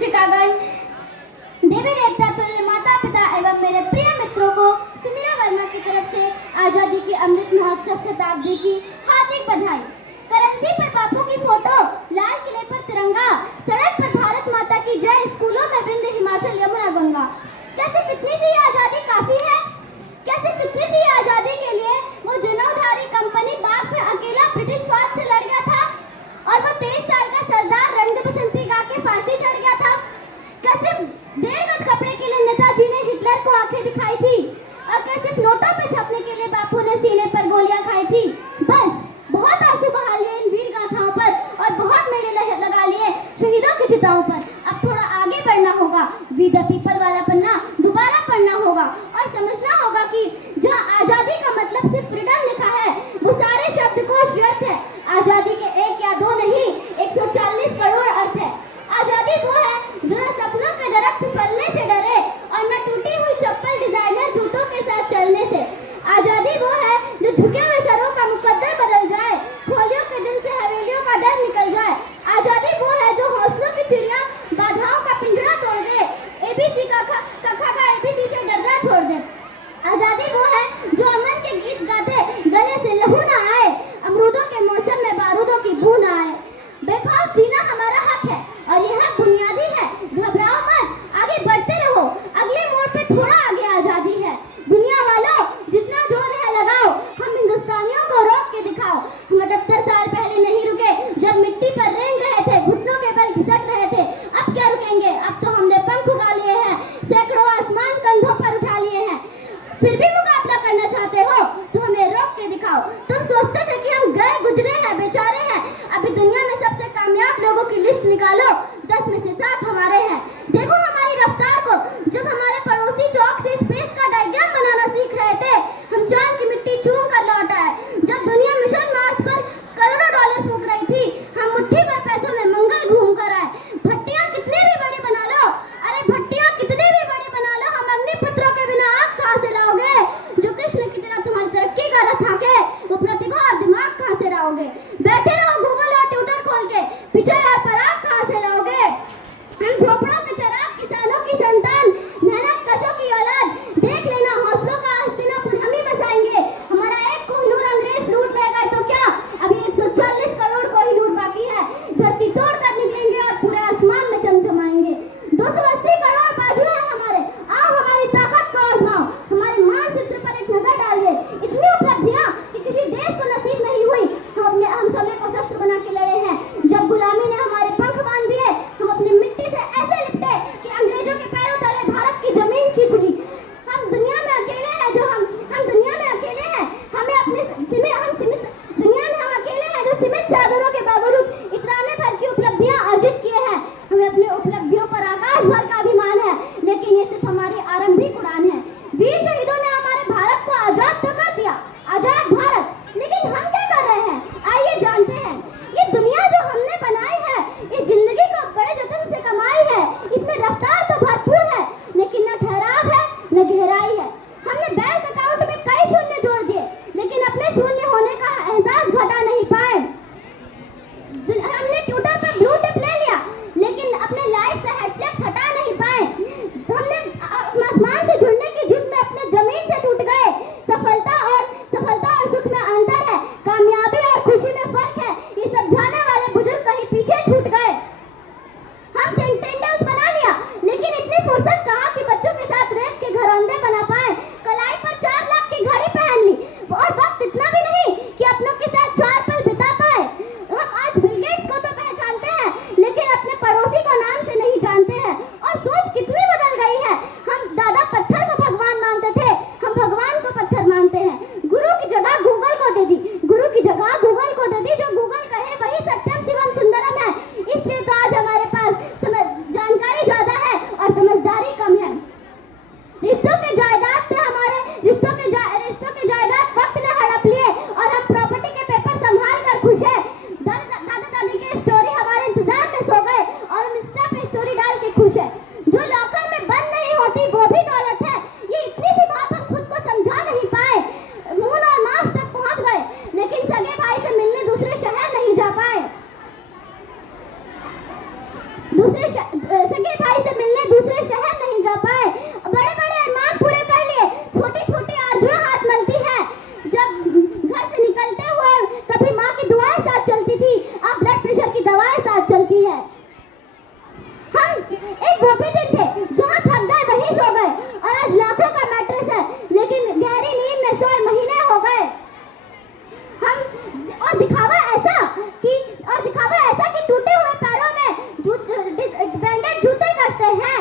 शिक्षिकागण, देवी देवता तुल्य माता पिता एवं मेरे प्रिय मित्रों को सुमीरा वर्मा की तरफ से आजादी की अमृत महोत्सव शताब्दी की हार्दिक बधाई। करेंसी पर बापू की फोटो, लाल किले पर तिरंगा, सड़क पर भारत माता की जय, स्कूलों में विंध्य हिमाचल यमुना गंगा। क्या सिर्फ इतनी सी आजादी काफी है? क्या सिर्फ इतनी सी आजादी के लिए वो जनौधारी कंपनी बाग में अकेला ब्रिटिश फौज से लड़ गया था और वो 23 साल का सरदार रंग बसंती गा के फांसी चढ़ गया था? क्या सिर्फ 1.5 गज कपड़े के लिए नेताजी ने हिटलर को आंखें दिखाई थी? और क्या सिर्फ नोटों पर छपने के लिए बापू ने सीने पर गोलियां खाई थी? बस बहुत आंसू बहा लिए इन वीर गाथाओं पर और बहुत मेले लगा लिए शहीदों की चिताओं पर। अब थोड़ा आगे बढ़ना होगा, वी द पीपल वाला पन्ना दोबारा पढ़ना होगा और समझना होगा कि जहाँ आजादी का मतलब सिर्फ फ्रीडम लिखा है, वो सारे शब्दकोश व्यर्थ है। आजादी के 1 या 2 नहीं, 140 करोड़ अर्थ है। आजादी वो है जो न सपनों के दरख्त फलने से डरे और न टूटी हुई चप्पल डिजाइनर जूतों के साथ चलने से। आजादी वो है जो झुके हुए सरों का मुकद्दर बदल जाए, खोलियों के दिल से हवेलियों का डर निकल जाए। आजादी वो है जो हौसलों की चिड़िया बाधाओं का पिंजरा तोड़ दे, एबीसी का कखा का एबीसी से डरना छोड़ दे। आजादी वो है जो अमन के गीत गाते गले से लहू ना आए, अमरूदों के मौसम में बारूदों की बू ना आए। बेखौफ जीना हमारा हक है और यह हक बुनियादी है। घबराओ मत, आगे बढ़ते रहो, अगले मोड़ पे थोड़ा आगे आजादी है। दुनिया वालों, जितना जोर है लगाओ, हम हिंदुस्तानियों को रोक के दिखाओ। हम 78 साल पहले नहीं रुके, जब मिट्टी पर रेंग रहे थे, घुटनों के बल घिसट रहे थे। अब क्या रुकेंगे? अब तो हमने पंख उगा लिए हैं, सैकड़ों आसमान कंधों पर उठा लिए हैं। फिर भी मुकाबला करना चाहते हो तो हमें रोक के दिखाओ। तुम सोचते थे कि हम गए गुजरे हैं, बेचारे हैं। अभी दुनिया में सबसे कामयाब लोगों की लिस्ट निकालो, 10 में से 7 हमारे हैं। देखो हमारी रफ्तार को, जब हमारे पड़ोसी चौक से स्पेस का डायग्राम बनाना सीख रहे थे, हम चांद की मिट्टी चूम कर लौट आए। जब दुनिया मिशन मार्स पर करोड़ों डॉलर फूंक रही थी, हम मुट्ठी भर पैसों में मंगल घूम कर आए। भट्टियां कितनी भी बड़ी बना लो, अरे भट्टियां कितनी भी बड़ी बना लो, हम अग्निपुत्रों के बिना आग कहां से लाओगे? जो कृष्ण की तरह तुम्हारी तरक्की का रथ आके, वो प्रतिभा और दिमाग कहां से लाओगे? बैठे रहो गूगल और ट्विटर खोल के, पीछे और पराग कहां से लाओगे? हम झोपड़ों के चराग, किसानों की संतान, मेहनत कशों की औलाद, देख लेना हौसलों का हस्तिनापुर हम ही बसाएंगे। हमारा एक कोहिनूर अंग्रेज लूट ले गए तो क्या, अभी 140 करोड़ कोहिनूर बाकी है। धरती तोड़ कर निकलेंगे और पूरे आसमान में चमचमाएंगे। 280 करोड़ बाजू है हमारे, आओ हमारी ताकत को आजमाओ। हमारे मानचित्र पर एक नजर डालिए, इतनी उपलब्धियां कि किसी देश को नसीब नहीं हुई। हम समय को शस्त्र बना के लड़े हैं। जब गुलामी ने हमारे पंख बांध दिए, हम अपनी मिट्टी से ऐसे लिपटे कि अंग्रेजों के पैरों तले भारत की जमीन खींच ली। हम दुनिया में अकेले हैं हम दुनिया में अकेले हैं। हमें अपने दुनिया में हम अकेले हैं जो सीमित साधनों के बावजूद इतराने भर की उपलब्धियां अर्जित किए हैं। हमें अपनी उपलब्धियों पर आकाश भर का अभिमान है, लेकिन ये सिर्फ हमारी आरंभिक उड़ान है। वीर शहीदों ने हमारे भारत को आजाद तो कर दिया, आजाद भारत, लेकिन हम क्या कर रहे हैं? आइए जानते हैं। ये दुनिया जो हमने बनाई है, इस जिंदगी को बड़े जतन से कमाई है। इसमें रफ्तार तो भरपूर है, लेकिन न ठहराव है न गहराई है। हमने बैंक अकाउंट में कई शून्य जोड़ दिए, लेकिन अपने शून्य होने का एहसास घटा नहीं पाए। हमने ट्विटर पर ब्लू टिक ले लिया, लेकिन अपने लाइफ से हेडसेट हटा नहीं पाए। हमने आसमान से जुड़ने की जिद में अपने जमीन से टूट गए। सफलता और सुख में अंतर है, कामयाबी और खुशी में फर्क है। ये समझाने वाले बुजुर्ग कहीं पीछे छूट गए। हम सेंटेंस बना लिया, लेकिन इतनी फुर्सत कहाँ कि बच्चों के साथ रेत के घरौंदे बना पाए। कलाई पर 4 लाख की घड़ी पहन ली और वक्त इतना भी नहीं कि अपनों के साथ 4 पल बिता पाए। हम आज बिल गेट्स को तो पहचानते हैं, लेकिन अपने पड़ोसी को नाम से नहीं जानते हैं। और सोच कितनी बदल गई है। हम दादा पत्थर को भगवान मानते थे, हम भगवान को पत्थर मानते हैं। गुरु की जगह गूगल को दे दी, जो गूगल कहे वही सत्यम शिवम सुंदरम है। इसलिए तो आज हमारे पास जानकारी ज्यादा है और समझदारी कम है। रिश्तों के जायदाद वक्त ने हड़प लिए और हम प्रॉपर्टी के पेपर संभाल कर खुश है। दादा दादी के स्टोरी हमारे इंतजार में सो गए और हम इंस्टा पे स्टोरी डाल के खुश है। जो लॉकर में बंद नहीं होती वो भी दौलत है। ये इतनी सी बात हम खुद को समझा नहीं पाए। मून और मार्स तक पहुंच गए, लेकिन सगे भाई से मिलने दूसरे शहर नहीं जा पाए। सगे एक वो भी दिन थे जहाँ थक गए वहीं सो गए, और आज लाखों का मैट्रेस है लेकिन गहरी नींद में सोए महीने हो गए। हम और दिखावा ऐसा कि टूटे हुए पैरों में ब्रांडेड जूते कसते हैं,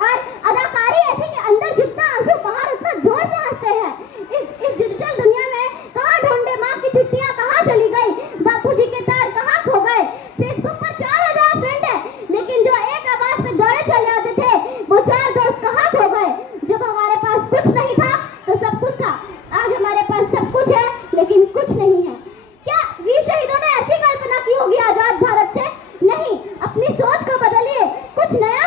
और अदाकारी ऐसी कि अंदर जितना आंसू बाहर उतना जोर से हंसते हैं। इस डिजिटल दुनिया में कहाँ ढूंढे माँ की छुट्टियाँ, कहाँ चली गई बापूजी के तार, कहाँ खो गए। फेसबुक पर 4000 फ्रेंड है लेकिन जो एक आवाज पे दौड़े चले आते थे वो 4 दोस्त कहाँ खो गए। जब हमारे पास कुछ नहीं था तो सब कुछ था, आज हमारे पास सब कुछ है लेकिन कुछ नहीं है। क्या वीर शहीदों ने ऐसी कल्पना की होगी आजाद भारत से? नहीं, अपनी सोच को बदलिए, कुछ नया